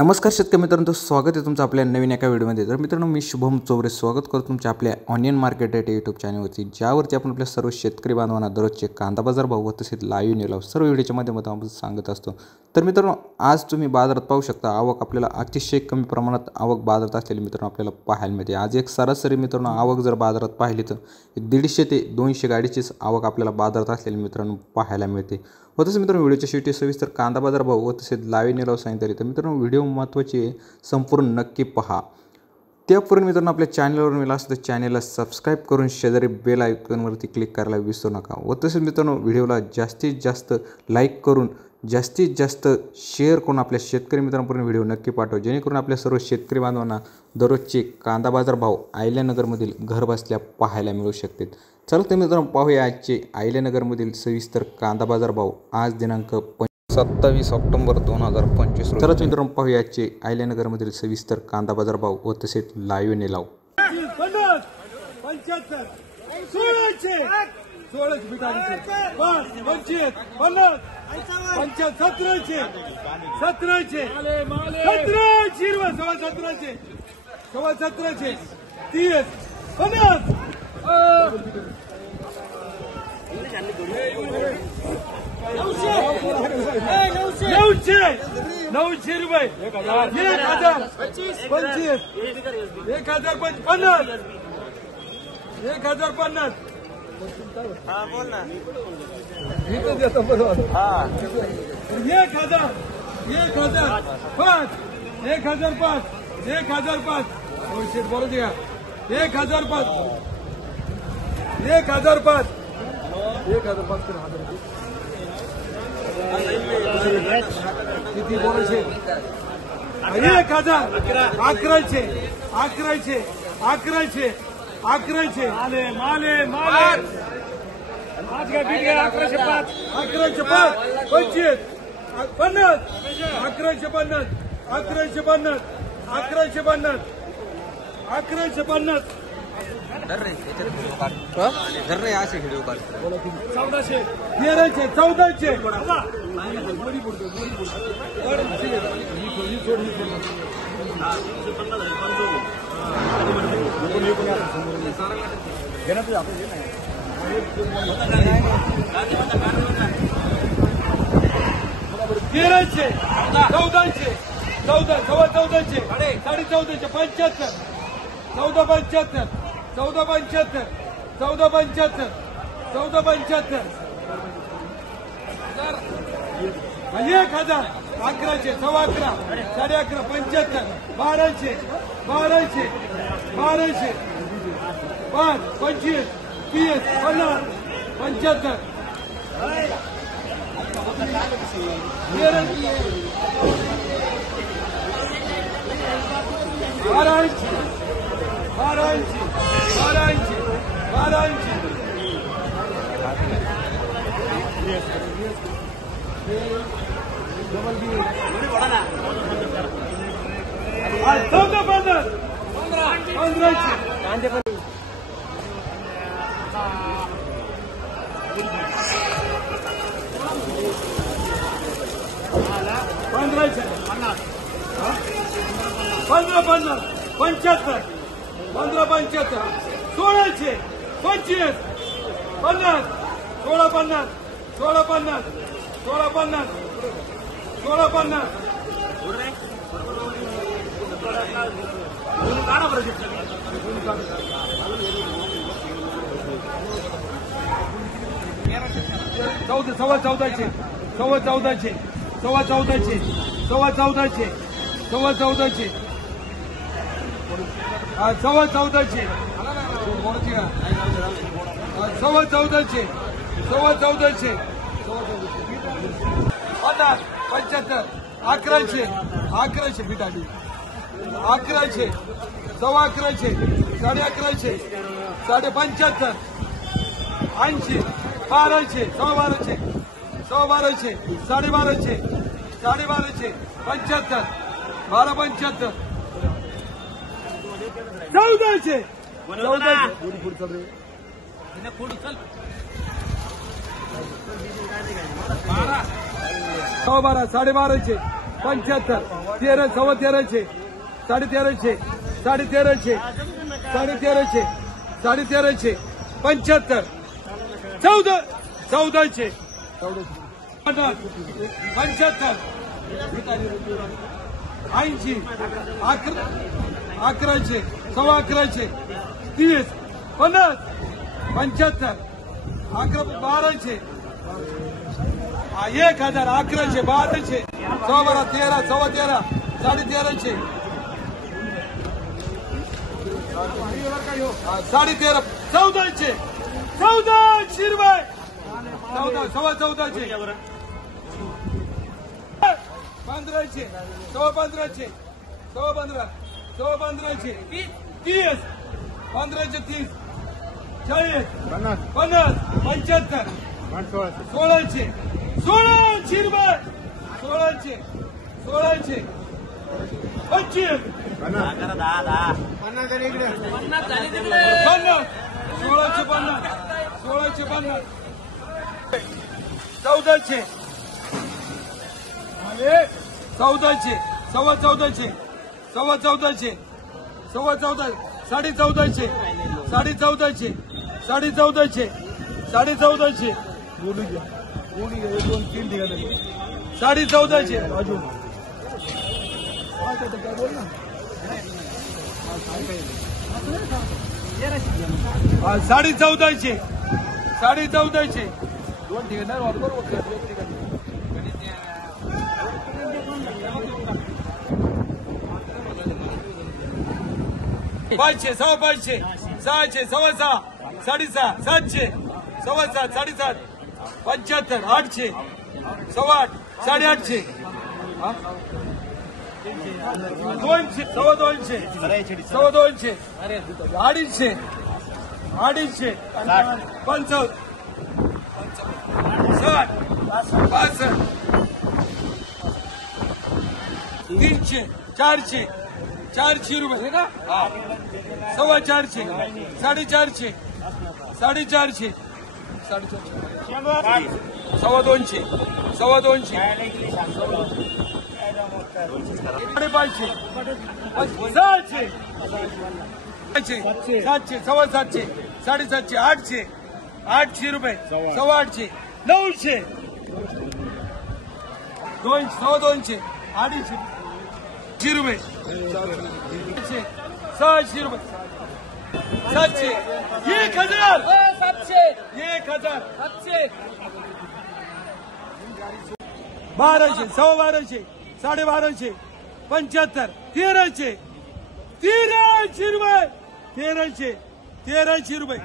नमस्कार शेतकरी मित्रांनो, स्वागत आहे तुमचं आपल्या नवीन एका व्हिडिओमध्ये। तर मित्रांनो, मी शुभम चौरे स्वागत करतो तुमच्या आपल्या ऑनियन मार्केट रेट यूट्यूब चॅनलवरती, ज्यावरती आपण आपल्या सर्व शेतकरी बांधवांना दररोजचे कांदा बाजार भाव व तसेच लाईव्ह निलाव सर्व व्हिडिओच्या माध्यमातून आपण सांगत असतो। तर मित्रांनो, आज तुम्ही बाजारात पाहू शकता, आवक आपल्याला अतिशय कमी प्रमाणात आवक बाजारात असलेली मित्रांनो आपल्याला पाहायला मिळते। आज एक सरासरी मित्रांनो आवक जर बाजारात पाहिली तर 150 ते 200 गाडीचीच आवक आपल्याला बाजारात असलेली मित्रांनो पाहायला मिळते। व तसं मित्रांनो, व्हिडिओच्या शेवटी सविस्तर कांदा बाजार भाव व तसेच लाईव्ह निलाव सांगितले। तर मित्रांनो, व्हिडिओ महत्त्वाची आहे, संपूर्ण नक्की पहा। त्यापूर्वी मित्रांनो, आपल्या चॅनलवर मिळाला असतं तर चॅनलला सबस्क्राईब करून शेजारी बेल आयकॉनवरती क्लिक करायला विसरू नका। व तसेच मित्रांनो, व्हिडिओला जास्तीत जास्त लाईक करून जास्तीत जास्त शेअर करून आपल्या शेतकरी मित्रांपर्यंत व्हिडिओ नक्की पाठवा, जेणेकरून आपल्या सर्व शेतकरी बांधवांना दररोजचे कांदा बाजार भाव अहिल्यानगरमधील घर बसल्या पाहायला मिळू शकतात। चला तर मित्रांनो, पाहूया आजचे अहिल्यानगरमधील सविस्तर कांदा बाजार भाव आज दिनांक 27 ऑक्टोबर 2025 रोजी। चला मित्रांनो, पाहूया आजचे अहिल्यानगरमधील सविस्तर कांदा बाजार भाव व तसेच लाईव्ह निलाव। 900 रुपये 1050 हा बोल ना। 1000 किती बोलायचे? 11 माले आज काय बिल 1105 25 50 1150 धर रे असे व्हिडिओ काढ 1400 1400 12 12.5 75 13 सव्वा 1300 1350 1350 1350 1350 75 14 1400 75 80 1100 सव्वा 1100 30 50 75 1200 1000 1100 1200 सव्वा 13 सव्वा 13 1350 13.5 1400 1400 रुपये 14 सव्वा 1400 1500 सव्वा 1500 सव्वा 15 सव्वा 1500 30 1500 30 40 50 75 1600 1600 रुपये 1600 1600 25 1400 सव्वा 1400 सव्वा 1400 सव्वा 14 1400 1400 1400 1400 बोलू घ्या 1 2 3 ठिकाणी 1400 अजून 1450 1450 दोन ठिकाणी बरोबर 500 सव्वा 500 600 सव्वा 6 6.5 700 सव्वा 7 7.5 75 800 सव्वा 8 850 200 सव्वा 200 सव्वा 200 250 250 55 60 65 300 400 400 रुपये का सव्वा 400 450 450 सव्वा 200 सव्वा 200 500 700 700 सव्वा 700 750 800 800 रुपये सव्वा 800 900 200 सव्वा 200 250 रुपये 600 रुपये 700 1000 1000 1200 सव्वा 1200 1250 75 1300 1300 रुपये 1300 रुपये